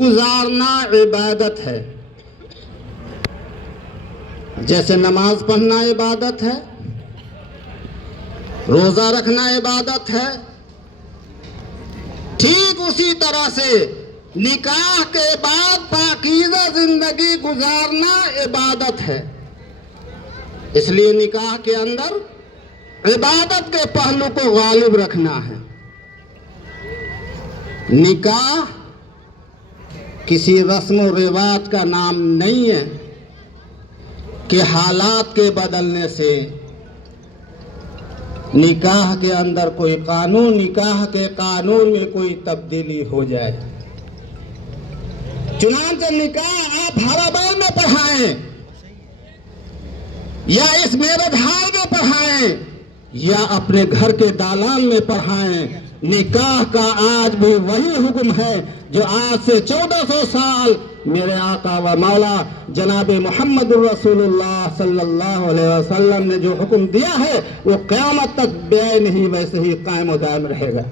گزارنا عبادت ہے. جیسے نماز پڑھنا عبادت ہے، روزہ رکھنا عبادت ہے، ٹھیک اسی طرح سے نکاح کے بعد پاکیزہ زندگی گزارنا عبادت ہے. اس لیے نکاح کے اندر عبادت کے پہلو کو غالب رکھنا ہے. نکاح کسی رسم و رواج کا نام نہیں ہے کہ حالات کے بدلنے سے نکاح کے اندر کوئی قانون، نکاح کے قانون میں کوئی تبدیلی ہو جائے. چنانچہ نکاح آپ حرمین میں پڑھائیں یا اس میرج ہال میں پڑھائیں یا اپنے گھر کے دالان میں پڑھائیں، نکاح کا آج بھی وہی حکم ہے جو آج سے 1400 سال میرے آقا و مولا جناب محمد الرسول اللہ صلی اللہ علیہ وسلم نے جو حکم دیا ہے وہ قیامت تک بے نہیں ویسے ہی قائم و دائم رہے گا.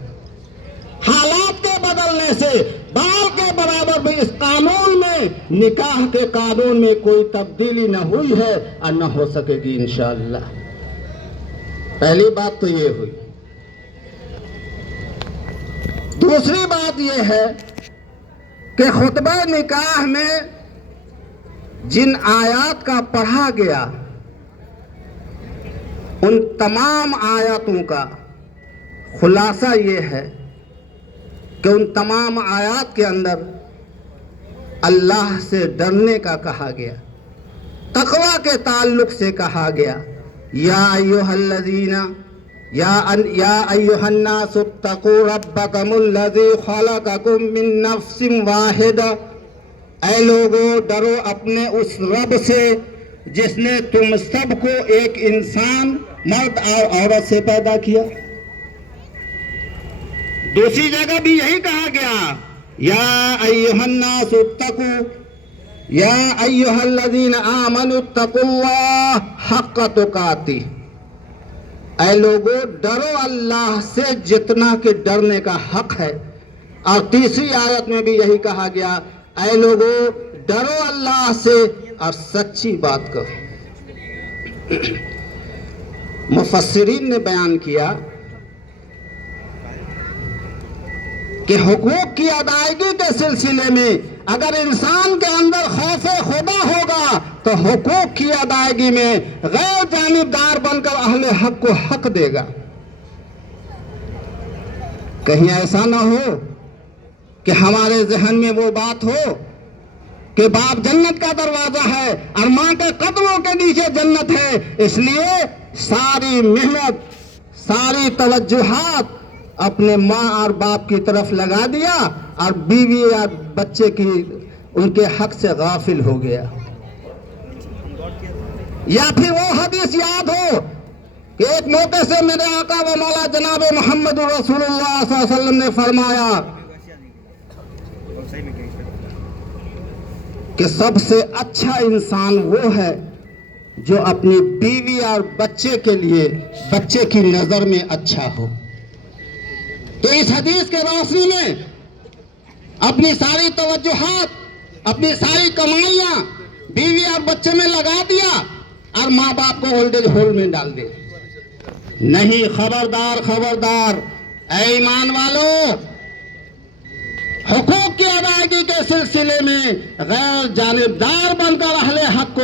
حالات کے بدلنے سے بال کے برابر بھی اس قانون میں، نکاح کے قانون میں کوئی تبدیلی نہ ہوئی ہے اور نہ ہو سکے گی انشاءاللہ. پہلی بات تو یہ ہوئی. دوسری بات یہ ہے کہ خطبہ نکاح میں جن آیات کا پڑھا گیا ان تمام آیاتوں کا خلاصہ یہ ہے کہ ان تمام آیات کے اندر اللہ سے ڈرنے کا کہا گیا، تقوی کے تعلق سے کہا گیا. یا ایھا الذین یا ایھا الناس اتقوا ربکم الذی خلقکم من نفس واحدہ، اے لوگو ڈرو اپنے اس رب سے جس نے تم سب کو ایک انسان مرد اور عورت سے پیدا کیا. دوسری جگہ بھی یہی کہا گیا یا ایھا الناس اتقوا یا ایھا الذین آمنوا اتقوا اللہ حق تقاتہ، اے لوگو ڈرو اللہ سے جتنا کہ ڈرنے کا حق ہے. اور تیسری آیت میں بھی یہی کہا گیا اے لوگو ڈرو اللہ سے اور سچی بات کرو. مفسرین نے بیان کیا کہ حقوق کی ادائیگی کے سلسلے میں اگر انسان کے اندر خوف خدا ہوگا تو حقوق کی ادائیگی میں غیر جانبدار بن کر اہل حق کو حق دے گا. کہیں ایسا نہ ہو کہ ہمارے ذہن میں وہ بات ہو کہ باپ جنت کا دروازہ ہے اور ماں کے قدموں کے نیچے جنت ہے، اس لیے ساری محنت، ساری توجہات اپنے ماں اور باپ کی طرف لگا دیا اور بیوی یا بچے کی ان کے حق سے غافل ہو گیا. یا پھر وہ حدیث یاد ہو کہ ایک موقع سے میرے آقا و مولا جناب محمد رسول اللہ صلی اللہ علیہ وسلم نے فرمایا کہ سب سے اچھا انسان وہ ہے جو اپنی بیوی اور بچے کے لیے بچے کی نظر میں اچھا ہو. تو اس حدیث کے روشنی میں اپنی ساری توجہات، اپنی ساری کمائیاں بیوی اور بچے میں لگا دیا اور ماں باپ کو اولڈ ایج ہوم میں ڈال دیا. نہیں، خبردار خبردار اے ایمان والو، حقوق کی ادائیگی کے سلسلے میں غیر جانبدار بن کر اہل حق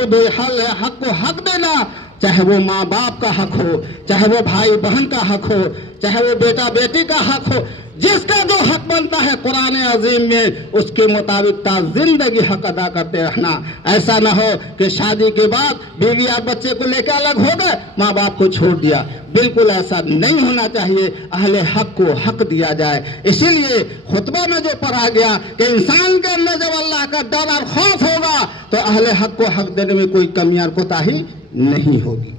کو حق دینا، چاہے وہ ماں باپ کا حق ہو، چاہے وہ بھائی بہن کا حق ہو، چاہے وہ بیٹا بیٹی کا حق ہو، جس کا جو حق بنتا ہے قرآن عظیم میں اس کے مطابق تا زندگی حق ادا کرتے رہنا. ایسا نہ ہو کہ شادی کے بعد بیوی اور بچے کو لے کے الگ ہو گئے، ماں باپ کو چھوڑ دیا. بالکل ایسا نہیں ہونا چاہیے، اہل حق کو حق دیا جائے. اسی لیے خطبہ میں جو پڑھا گیا کہ انسان کے اندر جب اللہ کا ڈر اور خوف ہوگا تو اہل حق کو حق دینے میں کوئی کمی اور کوتاہی نہیں ہوگی.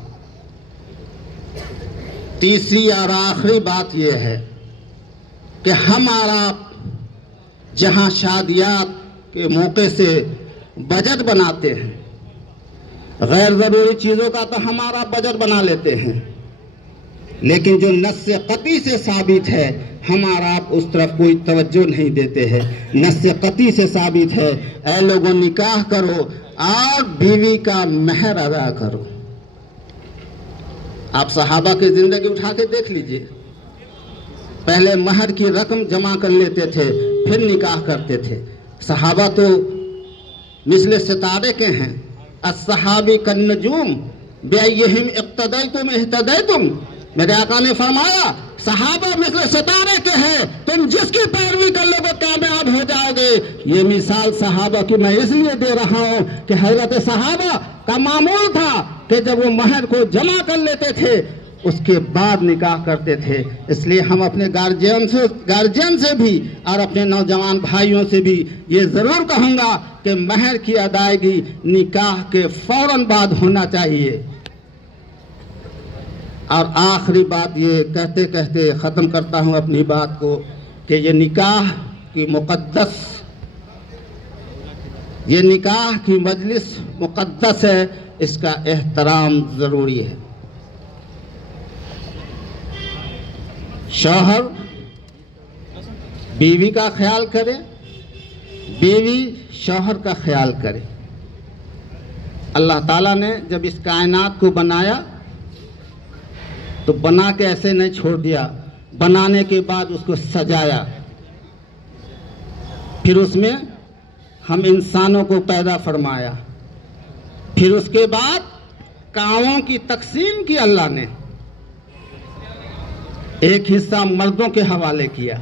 تیسری اور آخری بات یہ ہے کہ ہمارا جہاں شادیات کے موقع سے بجٹ بناتے ہیں، غیر ضروری چیزوں کا تو ہمارا بجٹ بنا لیتے ہیں، لیکن جو نص قطعی سے ثابت ہے ہمارا آپ اس طرف کوئی توجہ نہیں دیتے ہیں۔ نص قطعی سے ثابت ہے، اے لوگوں نکاح کرو اور بیوی کا مہر ادا کرو۔ آپ صحابہ کی زندگی اٹھا کے دیکھ لیجئے، پہلے مہر کی رقم جمع کر لیتے تھے پھر نکاح کرتے تھے۔ صحابہ تو مثل ستارے کے ہیں، الصحابی کالنجوم بأیہم اقتدیتم اہتدیتم۔ میرے آقا نے فرمایا صحابہ مثل ستارے کے ہیں، تم جس کی پیروی کر لو گے کامیاب ہو جاؤ گے۔ یہ مثال صحابہ کی میں اس لیے دے رہا ہوں کہ حضرت صحابہ کا معمول تھا کہ جب وہ مہر کو جمع کر لیتے تھے اس کے بعد نکاح کرتے تھے۔ اس لیے ہم اپنے گارجین سے بھی اور اپنے نوجوان بھائیوں سے بھی یہ ضرور کہوں گا کہ مہر کی ادائیگی نکاح کے فوراً بعد ہونا چاہیے۔ اور آخری بات یہ کہتے کہتے ختم کرتا ہوں اپنی بات کو کہ یہ نکاح کی مجلس مقدس ہے، اس کا احترام ضروری ہے۔ شوہر بیوی کا خیال کرے، بیوی شوہر کا خیال کرے۔ اللہ تعالیٰ نے جب اس کائنات کو بنایا تو بنا کے ایسے نہیں چھوڑ دیا، بنانے کے بعد اس کو سجایا، پھر اس میں ہم انسانوں کو پیدا فرمایا، پھر اس کے بعد کاموں کی تقسیم کی اللہ نے، ایک حصہ مردوں کے حوالے کیا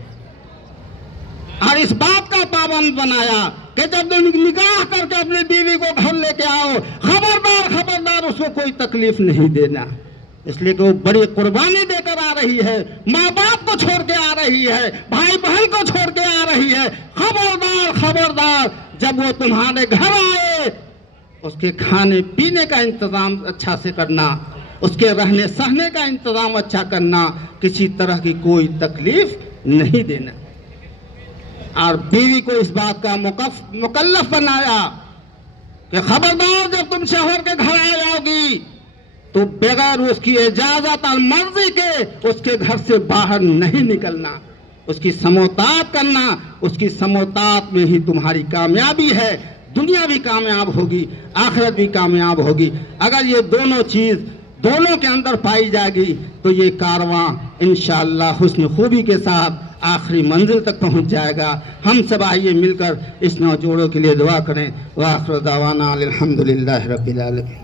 اور اس بات کا پابند بنایا کہ جب تم نکاح کر کے اپنی بیوی کو گھر لے کے آؤ خبردار اس کو کوئی تکلیف نہیں دینا، اس لیے کہ وہ بڑی قربانی دے کر آ رہی ہے، ماں باپ کو چھوڑ کے آ رہی ہے، بھائی بہن کو چھوڑ کے آ رہی ہے۔ خبردار جب وہ تمہارے گھر آئے اس کے کھانے پینے کا انتظام اچھا سے کرنا، اس کے رہنے سہنے کا انتظام اچھا کرنا، کسی طرح کی کوئی تکلیف نہیں دینا۔ اور بیوی کو اس بات کا مکلف بنایا کہ خبردار جب تم شوہر کے گھر آ جاؤ گی تو بغیر اس کی اجازت اور مرضی کے اس کے گھر سے باہر نہیں نکلنا، اس کی سموتات کرنا، اس کی سموتات میں ہی تمہاری کامیابی ہے، دنیا بھی کامیاب ہوگی، آخرت بھی کامیاب ہوگی۔ اگر یہ دونوں چیز دونوں کے اندر پائی جائے گی تو یہ کارواں انشاءاللہ حسن خوبی کے ساتھ آخری منزل تک پہنچ جائے گا۔ ہم سب آئیے مل کر اس نوجوڑوں کے لیے دعا کریں۔ وآخر دعوانا الحمدللہ رب العالمین۔